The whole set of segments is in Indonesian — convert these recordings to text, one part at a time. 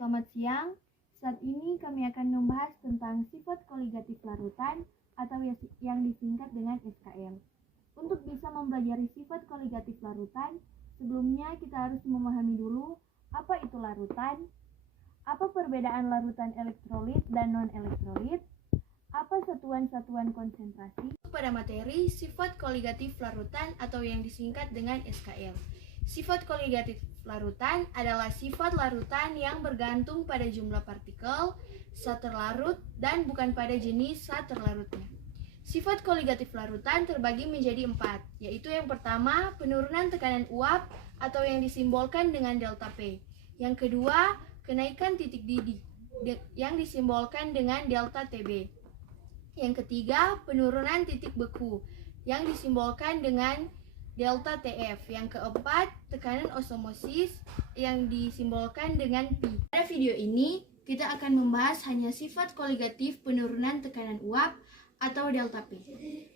Selamat siang, saat ini kami akan membahas tentang sifat koligatif larutan atau yang disingkat dengan SKL. Untuk bisa mempelajari sifat koligatif larutan, sebelumnya kita harus memahami dulu apa itu larutan, apa perbedaan larutan elektrolit dan non-elektrolit, apa satuan-satuan konsentrasi. Pada materi sifat koligatif larutan atau yang disingkat dengan SKL. Sifat koligatif larutan adalah sifat larutan yang bergantung pada jumlah partikel saat terlarut dan bukan pada jenis saat terlarutnya. Sifat koligatif larutan terbagi menjadi 4, yaitu yang pertama, penurunan tekanan uap atau yang disimbolkan dengan delta P. Yang kedua, kenaikan titik didih yang disimbolkan dengan delta TB. Yang ketiga, penurunan titik beku yang disimbolkan dengan delta TF. Yang keempat, tekanan osmosis yang disimbolkan dengan Pi. Pada video ini, kita akan membahas hanya sifat koligatif penurunan tekanan uap atau delta P.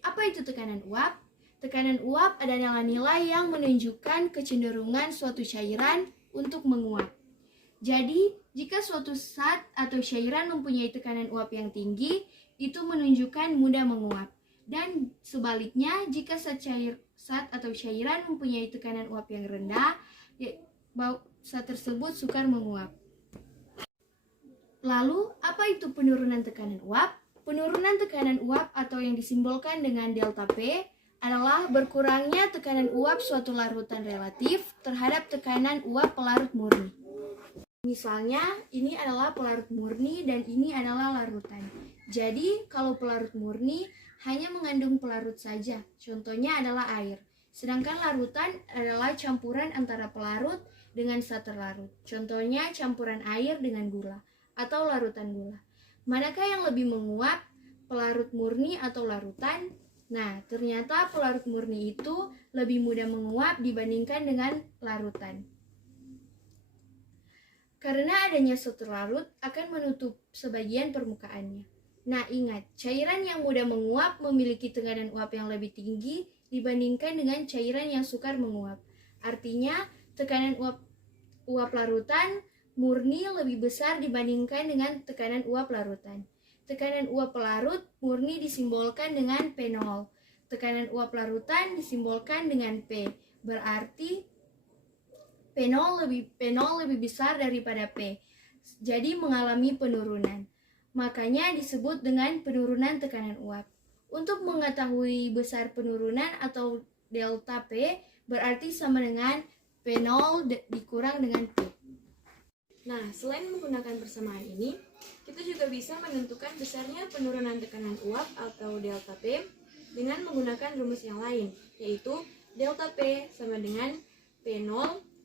Apa itu tekanan uap? Tekanan uap adalah nilai yang menunjukkan kecenderungan suatu cairan untuk menguap. Jadi, jika suatu zat atau cairan mempunyai tekanan uap yang tinggi, itu menunjukkan mudah menguap. Dan sebaliknya, jika zat atau cairan mempunyai tekanan uap yang rendah, zat tersebut sukar menguap. Lalu, apa itu penurunan tekanan uap? Penurunan tekanan uap atau yang disimbolkan dengan delta P adalah berkurangnya tekanan uap suatu larutan relatif terhadap tekanan uap pelarut murni. Misalnya, ini adalah pelarut murni dan ini adalah larutan. Jadi, kalau pelarut murni hanya mengandung pelarut saja, contohnya adalah air. Sedangkan larutan adalah campuran antara pelarut dengan zat terlarut, contohnya campuran air dengan gula atau larutan gula. Manakah yang lebih menguap, pelarut murni atau larutan? Nah, ternyata pelarut murni itu lebih mudah menguap dibandingkan dengan larutan. Karena adanya zat terlarut akan menutup sebagian permukaannya. Nah, ingat, cairan yang mudah menguap memiliki tekanan uap yang lebih tinggi dibandingkan dengan cairan yang sukar menguap. Artinya, tekanan uap larutan murni lebih besar dibandingkan dengan tekanan uap larutan. Tekanan uap pelarut murni disimbolkan dengan P0. Tekanan uap larutan disimbolkan dengan P. Berarti P0 lebih besar daripada P. Jadi mengalami penurunan. Makanya disebut dengan penurunan tekanan uap. Untuk mengetahui besar penurunan atau delta P berarti sama dengan P0 dikurang dengan P. Nah, selain menggunakan persamaan ini, kita juga bisa menentukan besarnya penurunan tekanan uap atau delta P dengan menggunakan rumus yang lain, yaitu delta P sama dengan P0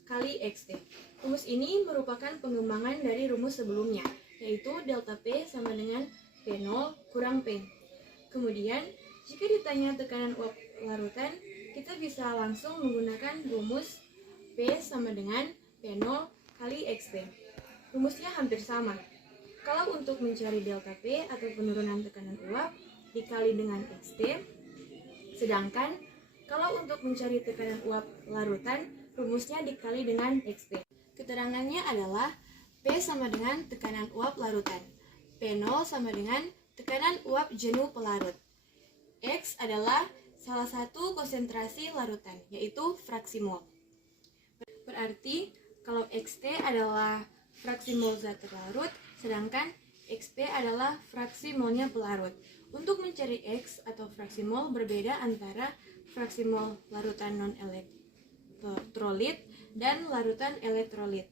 kali XT. Rumus ini merupakan pengembangan dari rumus sebelumnya, yaitu delta P sama dengan P0 kurang P. Kemudian, jika ditanya tekanan uap larutan, kita bisa langsung menggunakan rumus P sama dengan P0 kali XT. Rumusnya hampir sama. Kalau untuk mencari delta P atau penurunan tekanan uap dikali dengan XT, sedangkan kalau untuk mencari tekanan uap larutan, rumusnya dikali dengan XP. Keterangannya adalah P sama dengan tekanan uap larutan, P0 sama dengan tekanan uap jenuh pelarut. X adalah salah satu konsentrasi larutan, yaitu fraksi mol. Berarti kalau XT adalah fraksi mol zat terlarut, sedangkan XP adalah fraksi molnya pelarut. Untuk mencari X atau fraksi mol berbeda antara fraksi mol larutan non-elektrolit dan larutan elektrolit.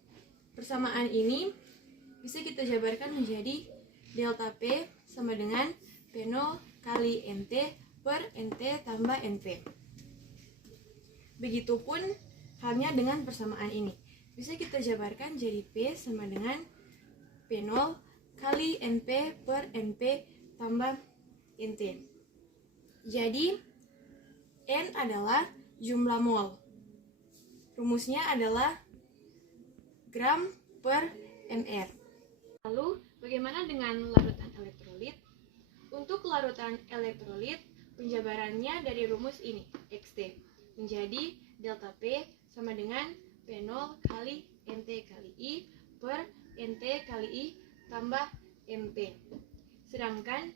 Persamaan ini bisa kita jabarkan menjadi delta P sama dengan P0 kali NT per NT tambah NP. Begitupun halnya dengan persamaan ini. Bisa kita jabarkan jadi P sama dengan P0 kali NP per NP tambah NT. Jadi, N adalah jumlah mol. Rumusnya adalah gram per mR. Lalu, bagaimana dengan larutan elektrolit? Untuk larutan elektrolit, penjabarannya dari rumus ini, XT, menjadi delta P sama dengan P0 kali NT kali I per NT kali I tambah MP. Sedangkan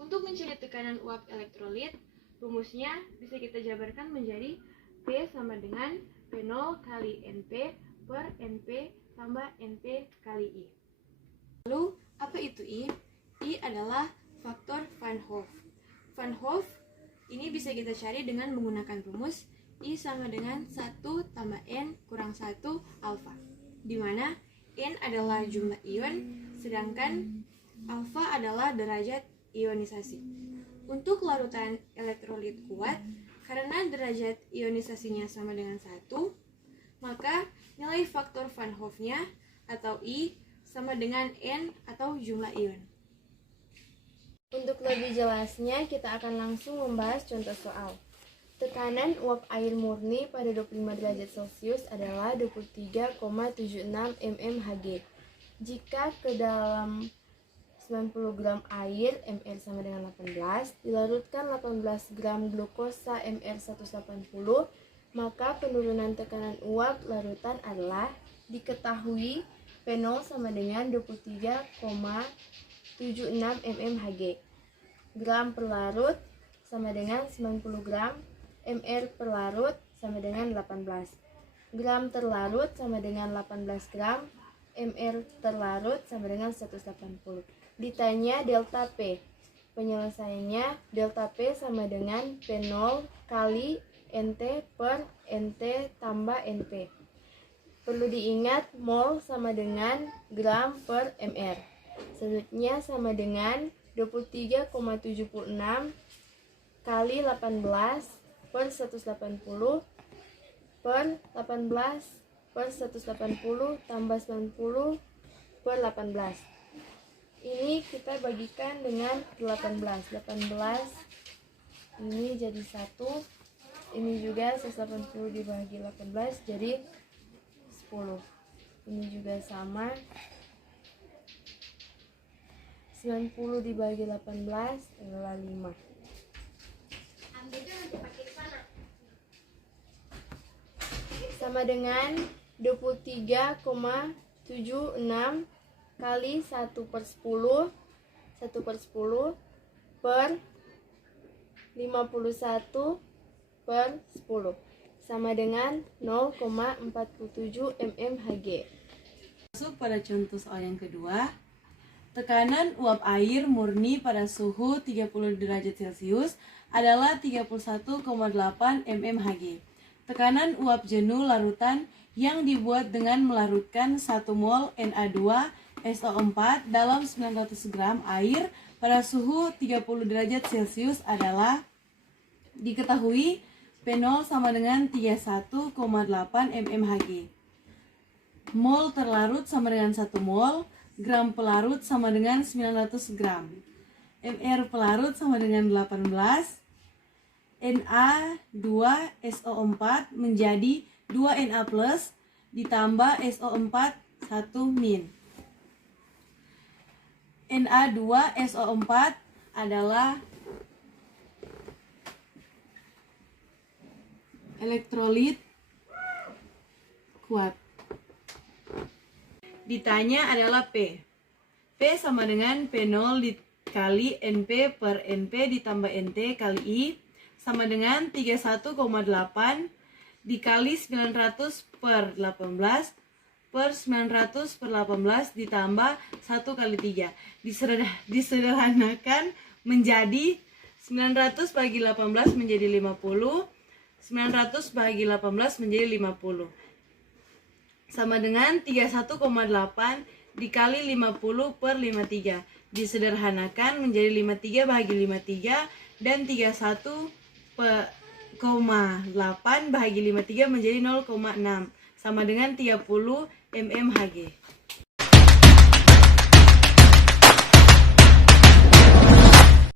untuk mencari tekanan uap elektrolit, rumusnya bisa kita jabarkan menjadi P sama dengan P0 kali NP per NP tambah NP kali I. Lalu, apa itu I? I adalah faktor Van Hoff. Van Hoff ini bisa kita cari dengan menggunakan rumus I sama dengan 1 tambah N kurang 1 alfa, di mana N adalah jumlah ion, sedangkan alfa adalah derajat ionisasi. Untuk larutan elektrolit kuat, karena derajat ionisasinya sama dengan 1, maka nilai faktor Van Hoff-nya atau I sama dengan N atau jumlah ion. Untuk lebih jelasnya, kita akan langsung membahas contoh soal. Tekanan uap air murni pada 25 derajat Celcius adalah 23,76 mmHg. Jika ke dalam 90 gram air Mr sama dengan 18, dilarutkan 18 gram glukosa Mr180, maka penurunan tekanan uap larutan adalah diketahui P0 sama dengan 23,76 mmHg. Gram per larut sama dengan 90 gram, Mr per larut sama dengan 18. Gram terlarut sama dengan 18 gram, Mr terlarut sama dengan 180. Ditanya delta P. Penyelesaiannya delta P sama dengan P0 kali NT per NT tambah NP. Perlu diingat mol sama dengan gram per Mr. Selanjutnya sama dengan 23,76 kali 18 per 180 per 18 per 180 tambah 90 per 18. Ini kita bagikan dengan 18 ini jadi 1, ini juga 180 dibagi 18 jadi 10. Ini juga sama, 90 dibagi 18 adalah 5. Sama dengan 23,76 kali 1 per 10 per 51 per 10 sama dengan 0,47 mmHg. Masuk pada contoh soal yang kedua. Tekanan uap air murni pada suhu 30 derajat Celcius adalah 31,8 mmHg. Tekanan uap jenuh larutan yang dibuat dengan melarutkan 1 mol Na2SO4 dalam 900 gram air pada suhu 30 derajat Celcius adalah diketahui P0 sama dengan 31,8 mmHg. Mol terlarut sama dengan 1 mol, gram pelarut sama dengan 900 gram. Mr pelarut sama dengan 18. Na2SO4 menjadi 2Na plus ditambah SO4 1 min. Na2SO4 adalah elektrolit kuat. Ditanya adalah P. P sama dengan P0 dikali NP per NP ditambah NT kali I sama dengan 31,8 dikali 900 per 18 per 900 per 18 ditambah 1 kali 3. Disederhanakan menjadi 900 bagi 18 menjadi 50, 900 bagi 18 menjadi 50. Sama dengan 31,8 dikali 50 per 53. Disederhanakan menjadi 53 bagi 53 dan 31,8 bahagi 53 menjadi 0,6 sama dengan 30 mmHg.